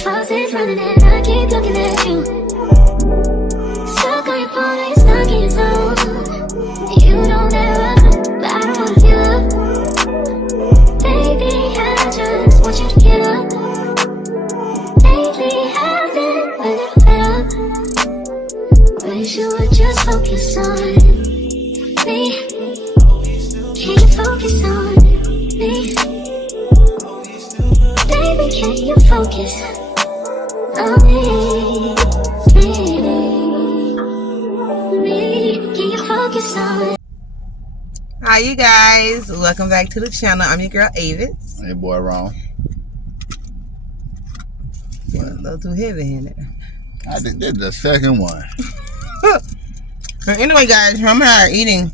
faucet's running and I keep looking at you. Stuck on your phone and you're stuck in your zone. You don't ever, but I don't wanna give up. Baby, I just want you to get up. Lately I've been a little fed up. Wish you would just focus on me. Can you focus on me? Baby, can you focus on me? Can you focus on me? Hi you guys, welcome back to the channel. I'm your girl Avis. Hey boy, wrong. A little too heavy in it. I think this is the second one. But anyway guys, I'm here eating.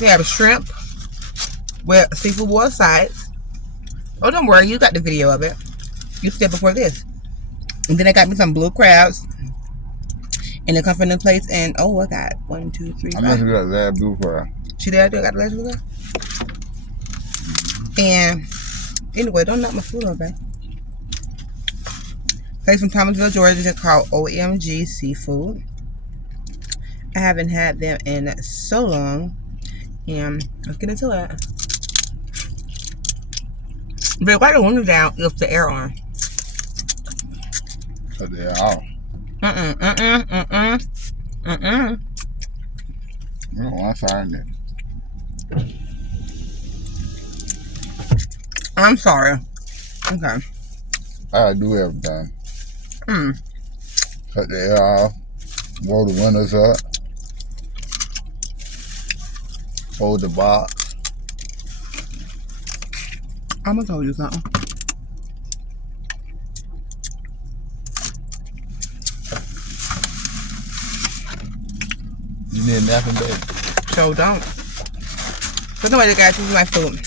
We have shrimp with seafood boiled sides. Oh, don't worry, you got the video of it. You said before this. And then I got me some blue crabs. And they come from the plates. And oh, I got 1, 2, 3, 5. I must have got that blue crab. See that? I got the last blue crab. And anyway, don't knock my food over, babe. Place from Thomasville, Georgia. They're called OMG Seafood. I haven't had them in so long. And let's get into it. But why the window down if the air on? Cut the air off. You don't want to find it. I'm sorry. Okay. I do everything. Cut the air off. Roll the windows up. Hold the box. I'm gonna tell you something. You need a napkin, baby? So don't. But no way, guys, this is my food.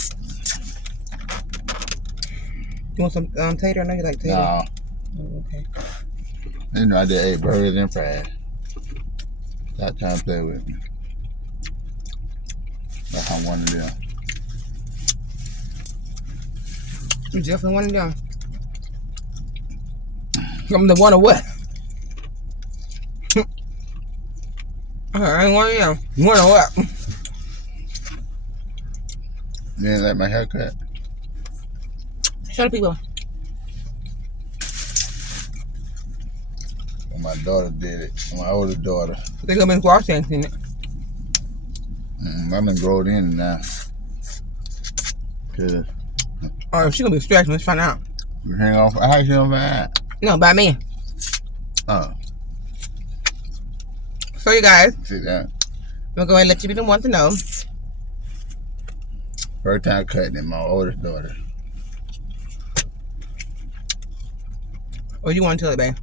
You want some tater? I know you like tater. No. Oh, okay. You know I did 8 burgers and fries. Stop trying to play with me. That's how one of them. You definitely one of them. I'm the one of what? I ain't one of them. One of what? You didn't like my haircut? Show the people. Well, my daughter did it. My older daughter. They gonna be squash dancing it. I've been growed in now. Cause Oh, she gonna be stretching. Let's find out. you hang off. How you gonna find? No, by me. Oh, So you guys, sit down. I'm gonna go ahead and let you be the one to know. First time cutting it, my oldest daughter. Or you want to tell it, babe?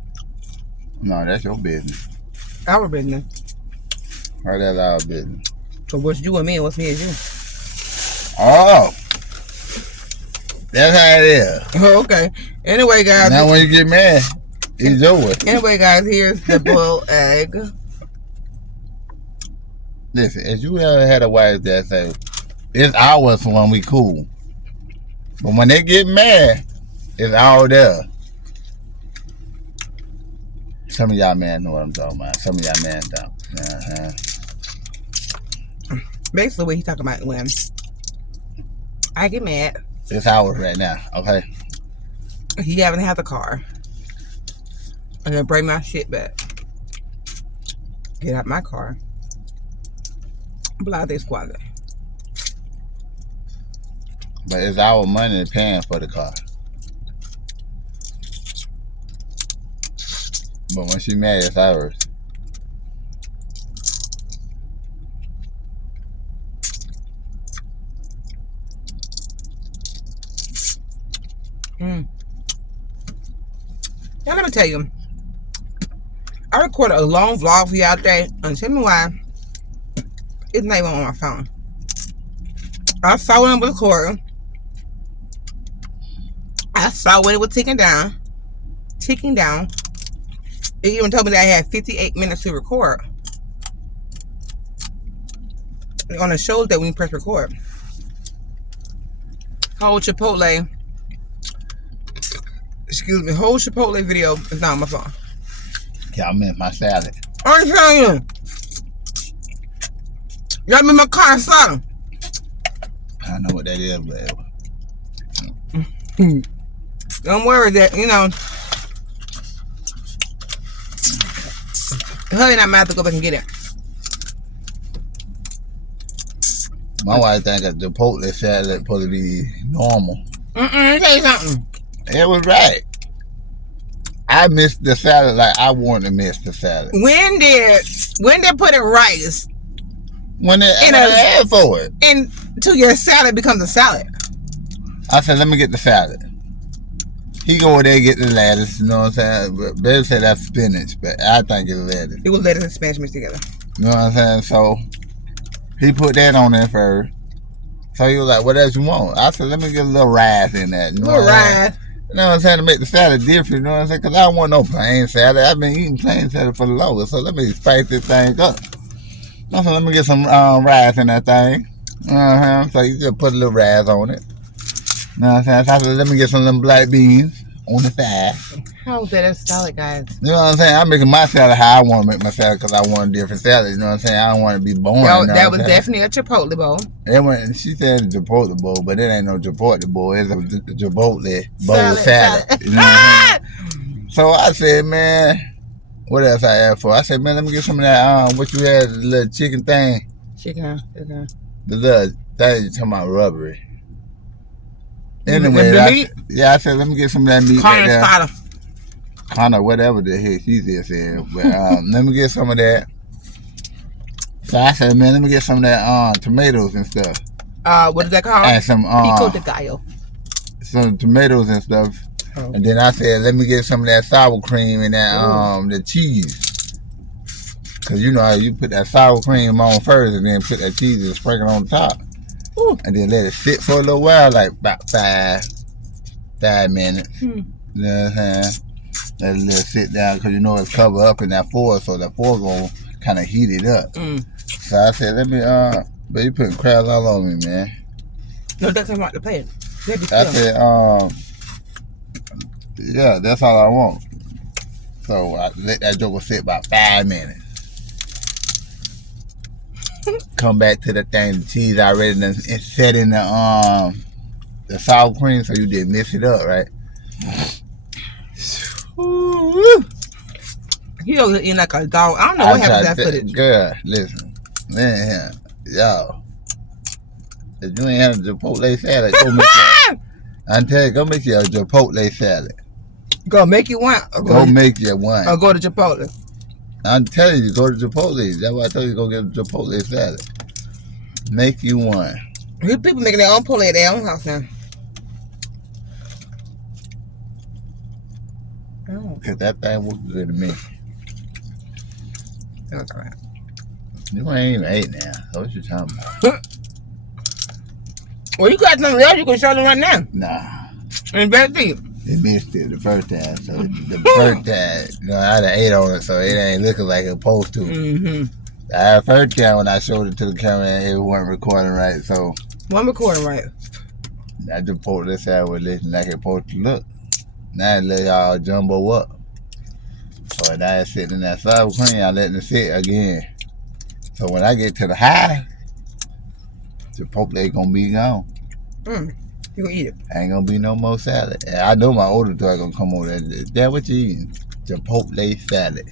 No, that's your business. Our business. Or that's our business. So what's you and me and what's me is you. Oh, that's how it is. Oh, okay. Anyway, guys. Now when you get mad, it's over. Anyway, guys, here's the boiled egg. Listen, if you ever had a wife that say, it's ours when we cool. But when they get mad, it's all there. Some of y'all men know what I'm talking about. Some of y'all men don't. Basically, what he's talking about when I get mad. It's ours right now, okay? He haven't had the car. I'm gonna bring my shit back. Get out my car. Blah, they squad. But it's our money paying for the car. But when she mad, it's ours. Now let me tell you, I recorded a long vlog for you out there, and tell me why it's not even on my phone. I saw when I was recording. I saw when it was ticking down. It even told me that I had 58 minutes to record. On the shows that when you press record. Called Chipotle. excuse me, whole Chipotle video is not on my phone. Yeah, I meant my salad. I'm telling you. Y'all in my car and saw them. I don't know what that is, but Don't worry that, you know. Hubby and I might have to go back and get it. my wife think a Chipotle salad supposed to be normal. Let me tell you something. It was right. I missed the salad like I wanted to miss the salad. When they put it rice When they asked for it, into your salad becomes a salad. I said, let me get the salad. He go over there and get the lettuce, you know what I'm saying? But Baby said that's spinach, but I think it's lettuce. It was lettuce and spinach mixed together. You know what I'm saying? So he put that on there first. So he was like, what else you want? I said, let me get a little rice in that. You know Little rice. You know what I'm saying? To make the salad different, you know what I'm saying? Because I don't want no plain salad. I've been eating plain salad for the longest. So let me spice this thing up. I said, let me get some rice in that thing. So you just put a little rice on it. You know what I'm saying? So I said, let me get some of them black beans on the side. How is that a salad, guys? You know what I'm saying? I'm making my salad how I want to make my salad because I want a different salad. You know what I'm saying? I don't want to be boring. That was definitely a Chipotle bowl. She said a Chipotle bowl, but it ain't no Chipotle bowl. It's a Chipotle bowl salad. You know what I'm saying? So I said, man, what else I asked for? I said, man, let me get some of that, what you had, the little chicken thing. Chicken. The little thing you talking about rubbery. Anyway, I said, let me get some of that meat. Connor, whatever the heck she just said. But let me get some of that. So I said, man, let me get some of that tomatoes and stuff. What is that called? And some pico de gallo. Some tomatoes and stuff. Oh. And then I said, let me get some of that sour cream and that the cheese. Cause you know how you put that sour cream on first and then put that cheese and sprinkle on top. Ooh. And then let it sit for a little while, like about 5 minutes. You know what I'm saying? Let it sit down because you know it's covered up in that foil, so that foil gonna kind of heat it up. So I said, let me but you putting crabs all over me, man. No, that's not the plate. I said, yeah, that's all I want. So I let that joker sit about 5 minutes. Come back to the thing, the cheese already set in the sour cream, so you did mix it up, right? You don't eat like a dog. I don't know what happened to that footage. Girl, listen, man, y'all, if you ain't had a Chipotle salad, go make I'm telling you, go make you a Chipotle salad. Go make you one. Go make you one. Or go to Chipotle. I'm telling you, go to Chipotle. That's why I told you to go get a Chipotle salad. Make you one. People making their own Chipotle at their own house now. Because that thing was good to me. That's all right. You ain't even ate now. So what you talking about? Well, you got something else you can show them right now. Nah. And best thing. They missed it the first time. So the first time, you know, I done ate on it, so it ain't looking like it's supposed to. The first time when I showed it to the camera, it wasn't recording right, so. One recording right. I just pulled this out with looking like it's supposed to look. Now it let y'all jumbo up. So now it's sitting in that sour cream, I letting it sit again. So when I get to the high, Chipotle gonna be gone. You gonna eat it. Ain't gonna be no more salad. And I know my older daughter gonna come over there. Dad, what you eating? Chipotle salad.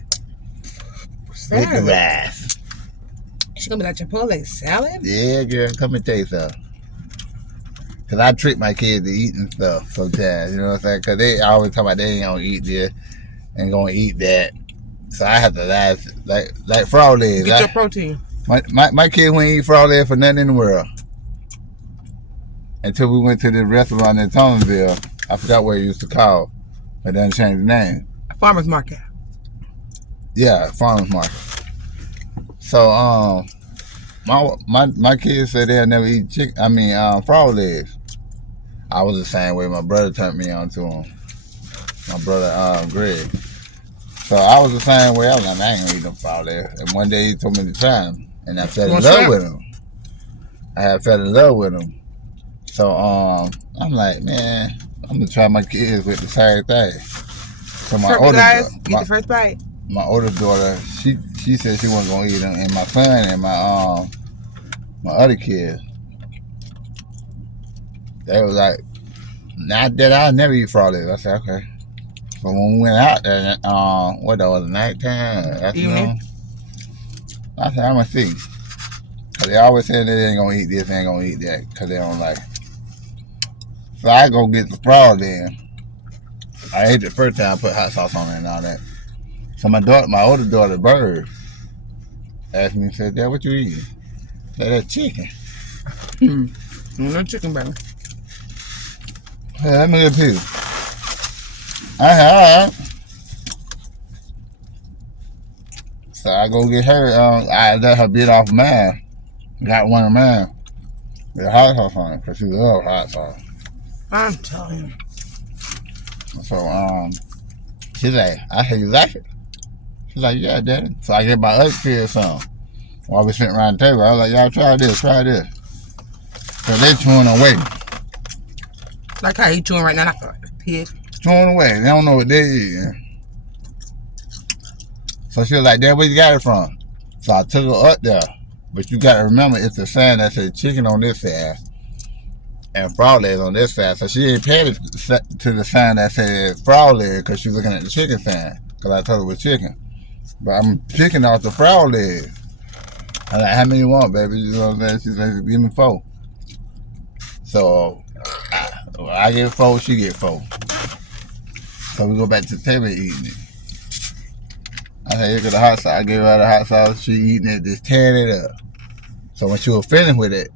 With the rice. She gonna be like Chipotle salad? Yeah, girl, come and taste something. Cause I trick my kids to eating stuff sometimes, you know what I'm saying? Cause they always talk about they ain't gonna eat this and gonna eat that. So I have to like frog legs. Get your protein. My kid wouldn't eat frog legs for nothing in the world. Until we went to the restaurant in Thomasville. I forgot what it used to call, but then changed the name. Farmer's Market. Yeah, Farmer's Market. So my kids said they'll never eat frog legs. I was the same way. My brother turned me on to them. My brother Greg. So I was the same way. I was like, I ain't gonna eat them frog legs. And one day he told me to try them, and I fell in love with them. I had fell in love with them. So I'm like, man, I'm gonna try my kids with the same thing. So my Perfect, older guys. daughter, Get the first bite. my older daughter, she said she wasn't gonna eat them, and my son and my other kids, they was like, not that I'll never eat frog legs. I said, okay. But when we went out there, what that was, nighttime, afternoon, I said, I'm gonna see. Cause they always say they ain't gonna eat this, ain't gonna eat that, cause they don't like it. So I go get the frog leg. I ate it the first time, put hot sauce on it and all that. So my older daughter, Bird, asked me, said, Dad, what you eating? I said, that chicken. No chicken, baby. Hey, let me get a piece. I said, all right. So I go get her, I let her bit off mine. Got one of mine. With hot sauce on it, because she loves hot sauce. I'm telling you. So, she's like, I said, you like it? She's like, yeah, Daddy. So I get my other kids some. While we sitting around the table, I was like, y'all try this. So they chewing away. Like how he chewing right now, like a pig. Chewing away. They don't know what they eating. So she was like, Dad, where you got it from? So I took her up there. But you got to remember, it's a sign that says chicken on this side and frog legs on this side. So she ain't paid to the sign that said frog leg because she's looking at the chicken sign. Because I told her it was chicken. But I'm picking off the frog leg. I'm like, how many you want, baby? You know what I'm saying? She said, give me 4. So I get 4, she get 4. So we go back to the table eating it. I said, here go the hot sauce. I gave her the hot sauce. She eating it, just tearing it up. So when she was finished with it,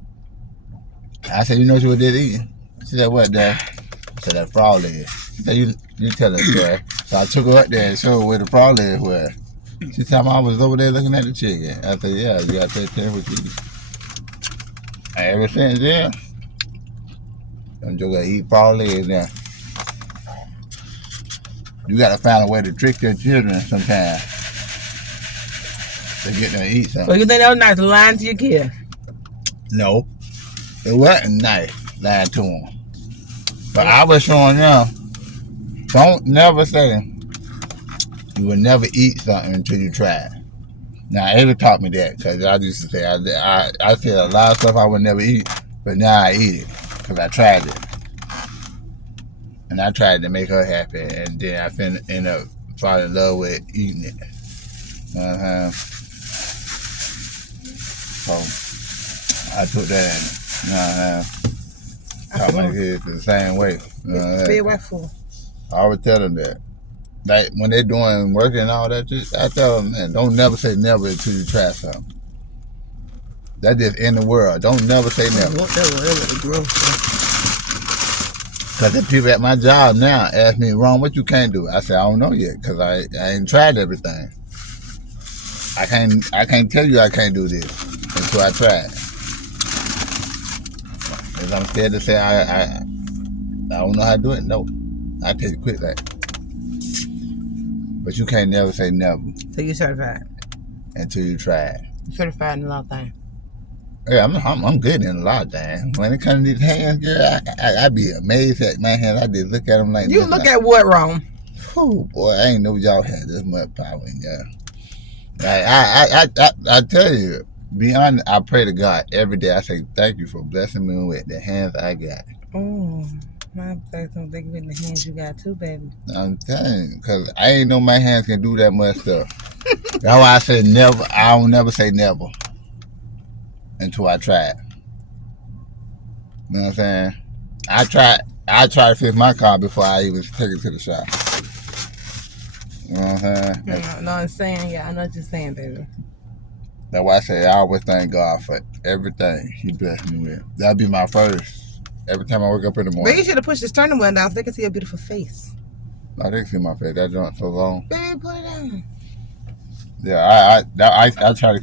I said, you know what you did eating? She said, what, Dad? I said, that frog leg. She said, you tell us, boy. So I took her up there and showed her where the frog leg was. She said, I was over there looking at the chicken. I said, yeah, you got to pay attention what you eat. And ever since then, I'm just going to eat frog legs now. You got to find a way to trick your children sometimes. To get them to eat something. So you think that was nice lying to your kid? No. It wasn't nice lying to them. But I was showing them, don't never say you will never eat something until you try it. Now, Ava taught me that because I used to say, I said a lot of stuff I would never eat, but now I eat it because I tried it. And I tried to make her happy, and then I end up falling in love with eating it. So I took that in. Taught my kids the same way. I always tell them that. Like when they're doing work and all that, I tell them, man, don't never say never until you try something. That's just in the world. Don't never say never. Because the people at my job now ask me, Ron, what you can't do? I say, I don't know yet, because I ain't tried everything. I can't tell you I can't do this until I try it. Because I'm scared to say I don't know how to do it. No, I take it quick like. But you can't never say never. So you certified? Until you try it. You certified in a lot of things. Yeah, I'm good in a lot of things. When it comes to these hands, girl, I be amazed at my hands. I just look at them like you look at what, Ron? Oh boy, I ain't know y'all had this much power in y'all. I tell you, be honest, I pray to God every day. I say thank you for blessing me with the hands I got. Oh, my thanks don't think with the hands you got too, baby. I'm telling you, because I ain't know my hands can do that much stuff. That's why I say never. I don't never say never until I try it. You know what I'm saying? I try to fix my car before I even take it to the shop. You know what I'm saying? No, I'm saying, yeah, I know what you're saying, baby. That's why I say I always thank God for everything He blessed me with. That'd be my first. Every time I wake up in the morning. But you should have pushed the sternum wheel down so they can see your beautiful face. I didn't see my face. That joint so long. Baby, put it down. Yeah, I try to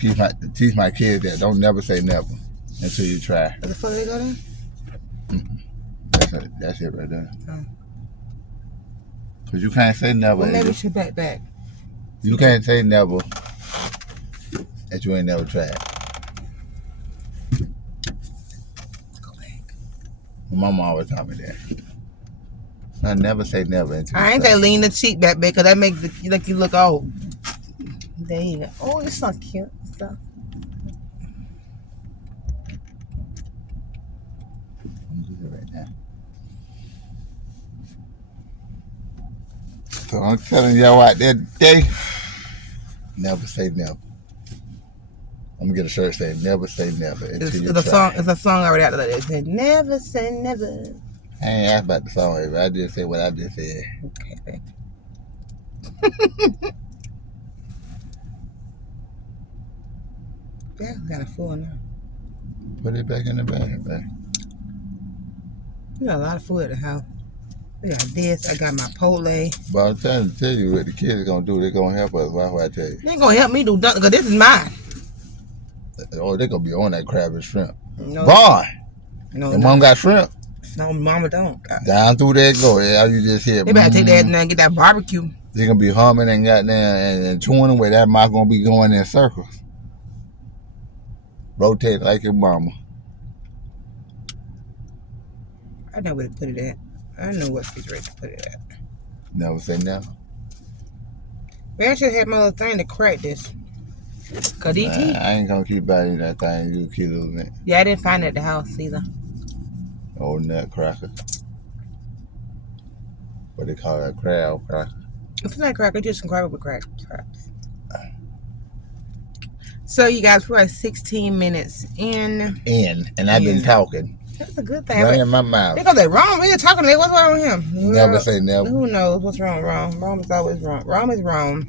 teach my kids that don't never say never until you try. Where the fuck they go then? That's it right there. Oh. Cause you can't say never. Well, maybe you should back. You can't say never that you ain't never tried. Go back. My mama always taught me that. I never say never. Until I ain't say lean the cheek back, because that makes you look old. There you go. Oh, it's so cute. So. Right now. So I'm telling y'all out there today, never say never. I'm gonna get a shirt saying never say never until you try. It's a song already out there that said never say never. I ain't asked about the song, but I just said what I just said. Okay. Yeah, kind of full now. Put it back in the bag, man. We got a lot of food at the house. We got this. I got my Chipotle. But I'm trying to tell you what the kids are gonna do. They're gonna help us. Why would I tell you? They ain't gonna help me do nothing, because this is mine. Oh, they're gonna be on that crab and shrimp. No, Boy! No, Your mom got shrimp? No, mama don't. Down through there go. Yeah, you just hear. They better take that and get that barbecue. They're gonna be humming and goddamn and chewing away. That mouth gonna be going in circles. Rotate like your mama. I know where to put it at. I know what refrigerator to put it at. Never say never. Man, I should have my little thing to crack this. Cause DT. I ain't gonna keep buying that thing. You keep losing it. Yeah, I didn't find it at the house either. Old nutcracker. What they call that? Crab cracker. It's not cracker, just some cracker with cracks. So you guys, we're at 16 minutes in. And I've been talking. That's a good thing. Right in my mouth. Because they're wrong. We're talking. What's wrong with him? Never say never. Who knows what's wrong? Wrong is always wrong. Wrong is wrong.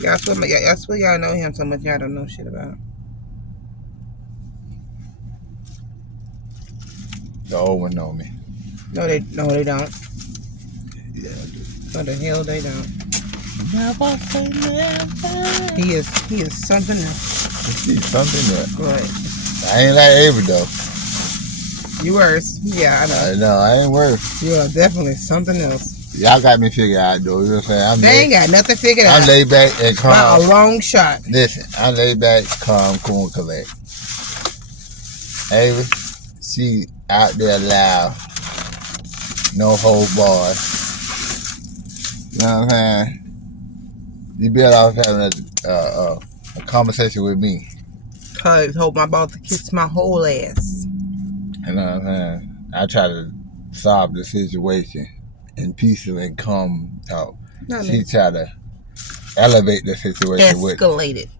Y'all swear y'all know him so much y'all don't know shit about him. The old one know me. No, they don't. Yeah, I do. No, the hell they don't. Never say never. He is something else. He's something else. But I ain't like Avery though. You worse. Yeah, I know. I know, I ain't worse. You are definitely something else. Y'all got me figured out though. You know what I'm saying? They ain't got nothing figured out. I'm laid back and calm. Not a long shot. Listen, I'm laid back, calm, cool, and collect. Avery, she out there loud. No hold bars. You know what I'm saying? You better off having a conversation with me. Cause hope my boss to kiss my whole ass. You know what I'm saying? I try to solve the situation in peaceful and calm talk. She try to elevate the situation escalate it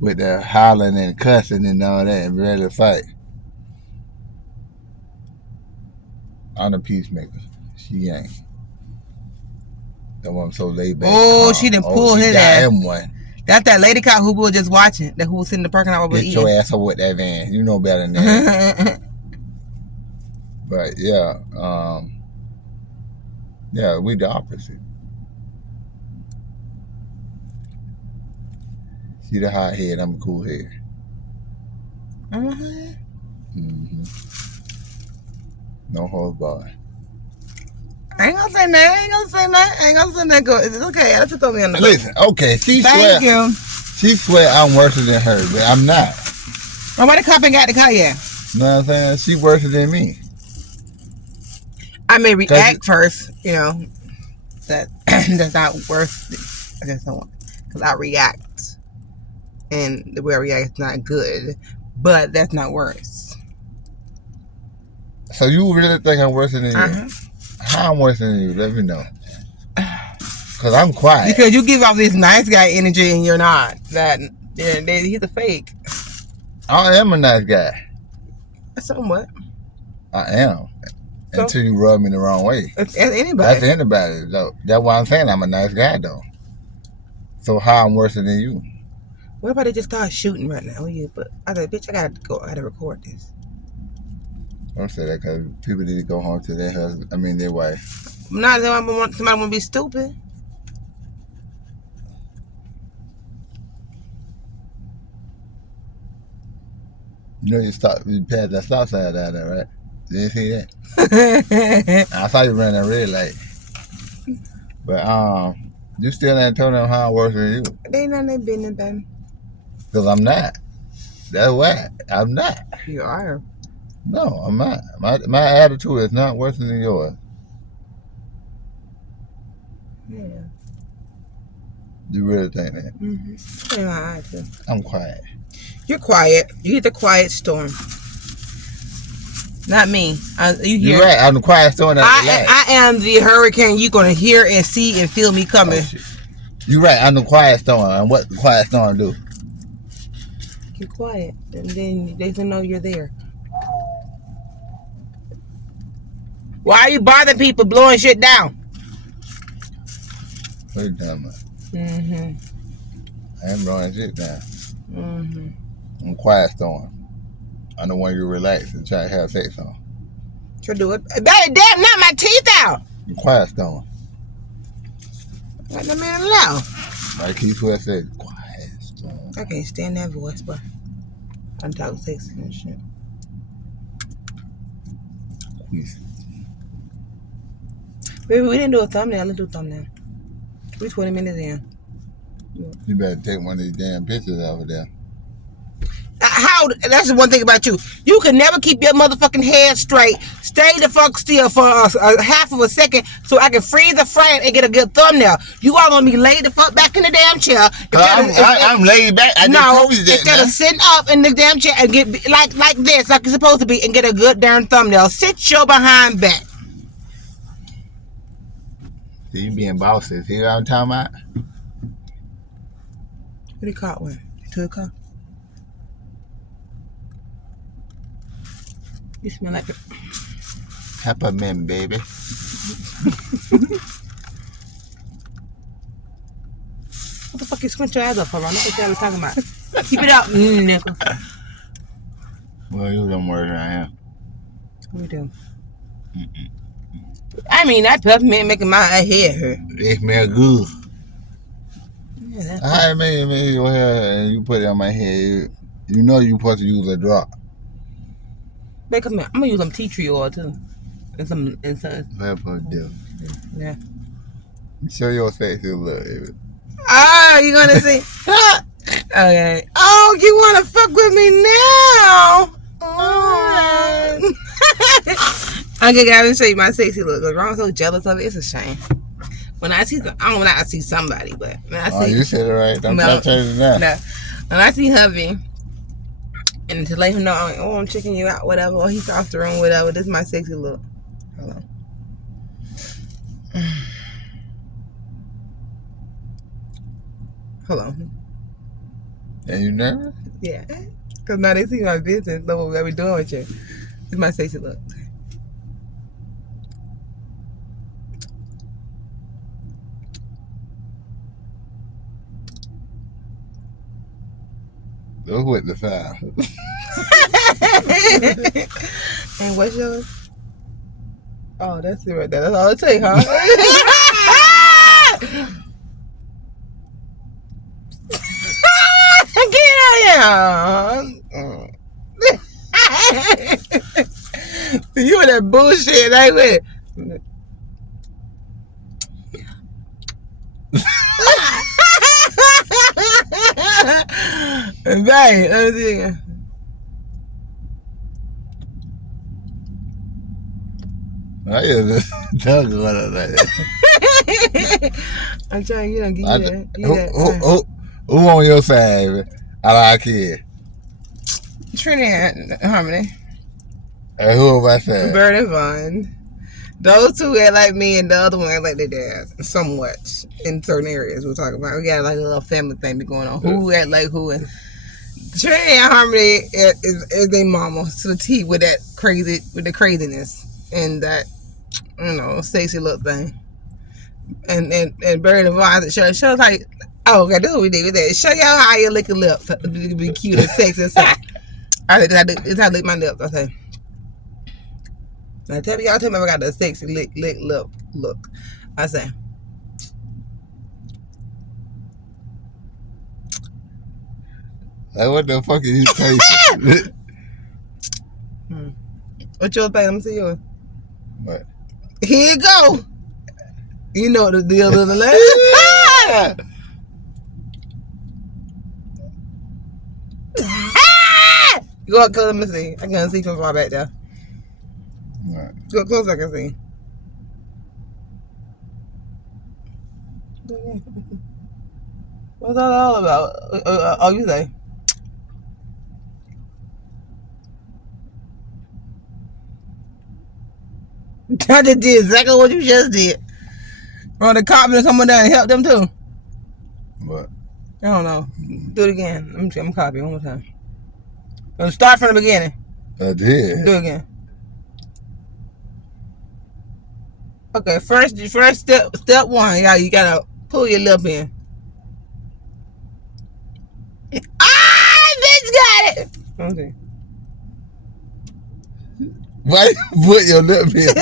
with the hollering and cussing and all that and ready to fight. I'm a peacemaker. She ain't. That one so laid back. Oh, she didn't pull his ass. I am one. That's that lady cop who we were just watching. That who was sitting in the parking lot over eating. Get your ass over with that van. You know better than that. But yeah, yeah, we the opposite. She the hot head, I'm a cool head. Mm-hmm. No hold bar. I ain't gonna say that. It's okay. That's just me on the listen. Okay, Thank you. She swear I'm worse than her, but I'm not. Nobody cop ain't got the car yet. You know what I'm saying? She worse than me. I may react first, you know. That's not worth it. I just don't want, because I react, and the way I react is not good, but that's not worse. So you really think I'm worse than you? How I'm worse than you? Let me know. Because I'm quiet. Because you give off this nice guy energy and you're not. He's a fake. I am a nice guy. Somewhat. I am. So, until you rub me the wrong way. That's anybody. That's anybody, though. That's why I'm saying I'm a nice guy, though. So how I'm worse than you? What if I just start shooting right now? Oh, yeah, but I said, bitch, I gotta record this. Don't say that because people need to go home to their husband. I mean, their wife. I'm not saying somebody want to be stupid. You know you passed that stop sign down there, right? You didn't see that? I saw you running that red light. But you still ain't told them how I work than you. They ain't none of their business, baby. Because I'm not. That's why. I'm not. You are. No, I'm not. My attitude is not worse than yours. Yeah. You really think that? Mm-hmm. Yeah, I do. I'm quiet. You're quiet. You're the quiet storm. Not me. You're right. I'm the quiet storm. I am the hurricane you're going to hear and see and feel me coming. Oh, you're right. I'm the quiet storm. And what the quiet storm do? You're quiet. And then they can know you're there. Why are you bothering people blowing shit down? What are you talking about? Mm-hmm. I ain't blowing shit down. Mm-hmm. I'm quiet storm. I'm the one you relax and try to have sex on. Sure do it. Baby, damn, not my teeth out. I'm quiet storm. Let the man alone. Like Keith Sweat said, quiet storm. I can't stand that voice, but I'm talking sexy and shit. Please. Baby, we didn't do a thumbnail. Let's do a thumbnail. We're 20 minutes in. You better take one of these damn pictures over there. That's the one thing about you. You can never keep your motherfucking head straight. Stay the fuck still for a half of a second so I can freeze the frame and get a good thumbnail. You all gonna be laid the fuck back in the damn chair. I'm laid back. Instead of sitting up in the damn chair and get like this, like you're supposed to be, and get a good damn thumbnail. Sit your behind back. See, you being bossy. See what I'm talking about? What do you call one? To the car. You smell like a peppermint, baby. What the fuck you squint your eyes up for, Ron? That's what I was talking about. Keep it up, nigga. Well, you don't work around here. What we do? I mean, that peppermint making my head hurt. It smell good. Yeah, I made your hair and you put it on my head. You know you're supposed to use a drop. Babe, come here. I'm gonna use some tea tree oil too. And some. Pepper dip. Yeah. Show your sexy look, baby. Ah, you gonna see? Okay. Oh, you wanna fuck with me now? Oh. Okay, guys, let me show you my sexy look. Cause I'm so jealous of it. It's a shame. When I see, I don't know when I see somebody, but when I see, you said it right. Don't try to turn it down. No, when I see Hubby, and to let him know, oh, I'm checking you out, whatever, or he's off the room, whatever. This is my sexy look. Hold on. Hold on. Are you nervous? Yeah, cause now they see my business. Know what we doing with you. This is my sexy look. Look with the file. And what's yours? Oh, that's it right there. That's all it takes, huh? Get out here! You and that bullshit, ain't with it? Right, let me see. I just talking about that. I'm trying to get that. Who on your side? I like it. Trinity and Harmony. And who on my side? Bird and Vaughn. Those two act like me, and the other one act like their dad, somewhat, in certain areas we're talking about. We got like a little family thing going on. Who act like who? And Trinity and Harmony is their mama to the T with that crazy, with the craziness and that, you know, sexy look thing. And Bird and Vaughn shows like, oh, okay, this is what we did with that. Show y'all how you lick your lips to be cute and sexy and stuff. It's how I lick my lips. I say. Now tell me I got the sexy lick lip look. I say. Like, what the fuck is you tasting? What's your thing? Let me see yours. What? Here you go. You know the deal of the last. Go up close, let me see. I can't see from far back there. Right. Go close, I can see. What's that all about? Oh, you say? I just did exactly what you just did. Run the cop and come down and help them too. What? I don't know. Do it again. I'm copying one more time. Start from the beginning. I did. Do it again. Okay, first step one, yeah, you gotta pull your lip in. Bitch got it. Okay. Why you put your lip in?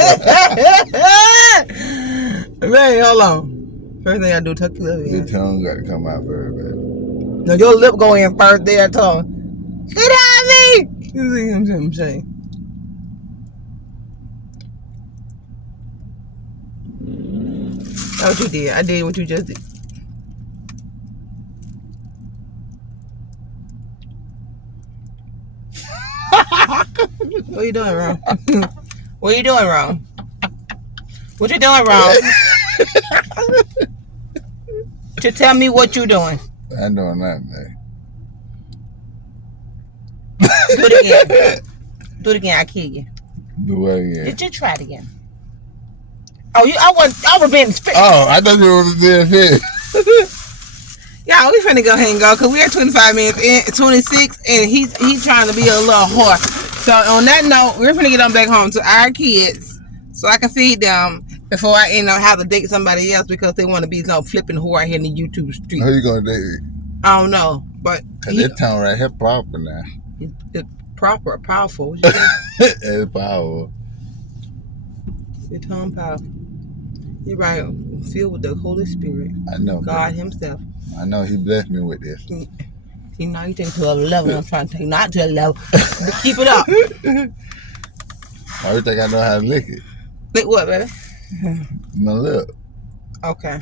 Man, hold on. First thing I do, tuck your lip in. Your tongue got to come out first, baby. No, your lip go in first, then tongue. Get out of me! You see what I'm saying? That's what you did. I did what you just did. What you doing wrong? What you doing wrong? What you doing wrong? To tell me what you doing. I ain't doing nothing, man. Do it again. Do it again. I kill you. Do it again. Did you try it again? Oh, I was being spit. Oh, I thought you were being fit. Yeah, we finna go ahead and go because we're 25 minutes in, 26, and he's trying to be a little whore. So on that note, we're finna get on back home to our kids so I can feed them before I have to date somebody else because they want to be flipping whore out here in the YouTube street. Who you gonna date? I don't know, but Cause that tongue right here proper now. It's proper, powerful. What you say? It's powerful. Your tongue powerful. You're right. Filled with the Holy Spirit. I know. God Himself. I know He blessed me with this. You know, you take it to a level. I'm trying to take not to a level. But keep it up. I don't think I know how to lick it. Lick what, baby? My lip. Okay.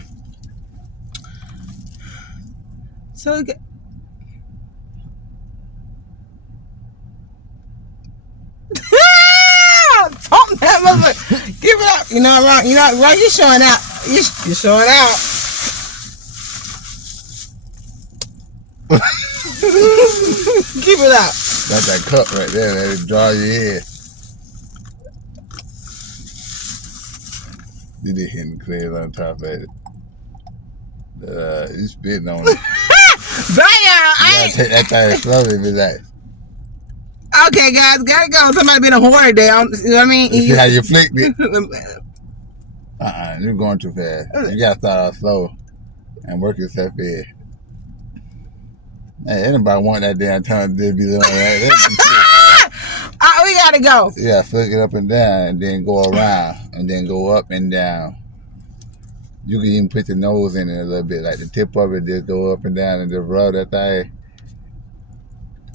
So talk that motherfucker. Give it up. You know right. You know right. You're showing out. You're showing out. Keep it up. That's that cup right there. That draw your head. You did hitting the clear on top of it. You spitting on it. Bam! Take that thing slowly, be like. Okay, guys, gotta go. Somebody been a whore today. You know what I mean? You see how you flicked it? You're going too fast. You gotta start off slow and work yourself in. Hey, anybody want that damn tongue to be doing that? We gotta go. Yeah, flick it up and down and then go around and then go up and down. You can even put your nose in it a little bit, like the tip of it just go up and down and just rub that thing.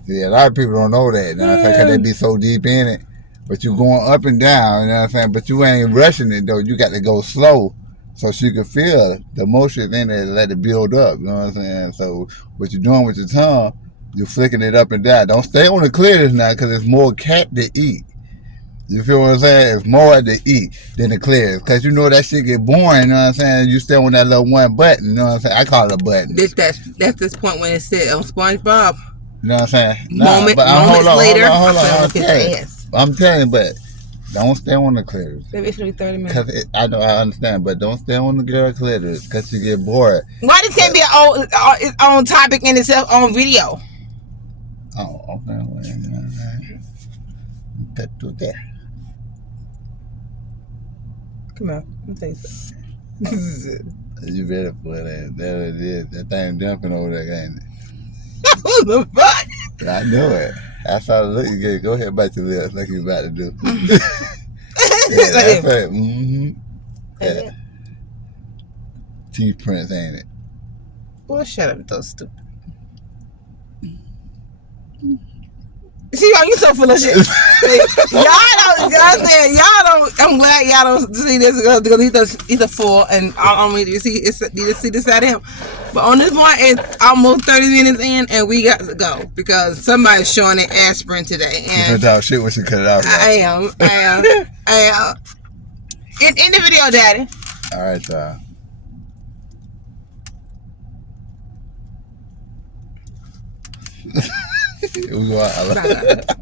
See, a lot of people don't know that. You know what I'm saying? Because they be so deep in it. But you going up and down, you know what I'm saying? But you ain't rushing it, though. You got to go slow so she can feel the motion in it and let it build up. You know what I'm saying? So what you're doing with your tongue, you're flicking it up and down. Don't stay on the clitoris now because it's more cat to eat. You feel what I'm saying? It's more to eat than the clitoris. Because you know that shit get boring, you know what I'm saying? You stay on that little one button, you know what I'm saying? I call it a button. That's this point when it said on SpongeBob. You know what I'm saying? Moments later, I'm telling you, but don't stay on the clitoris. Maybe it's going to be 30 minutes. Cause I understand, but don't stay on the girl clitoris because you get bored. Why this can't be its own topic in itself on video? Oh, okay. Well, that do that. Come on, let me tell you something. You ready for that? There it is. That thing jumping over there, ain't it? What the fuck? I knew it. I saw the look you gave. Go ahead, bite your lips like you about to do. Yeah, that's right. Mm-hmm. Yeah. Teeth prints, ain't it? Boy, shut up, those stupid. See, you so full of shit. Y'all don't. I'm glad y'all don't see this because he's a fool, and I don't need to see this side of him. But on this one, it's almost 30 minutes in, and we got to go because somebody's showing an aspirin today. And you talk shit when she cut it off. I am. In the video, Daddy. All right, y'all. We go out. Bye-bye.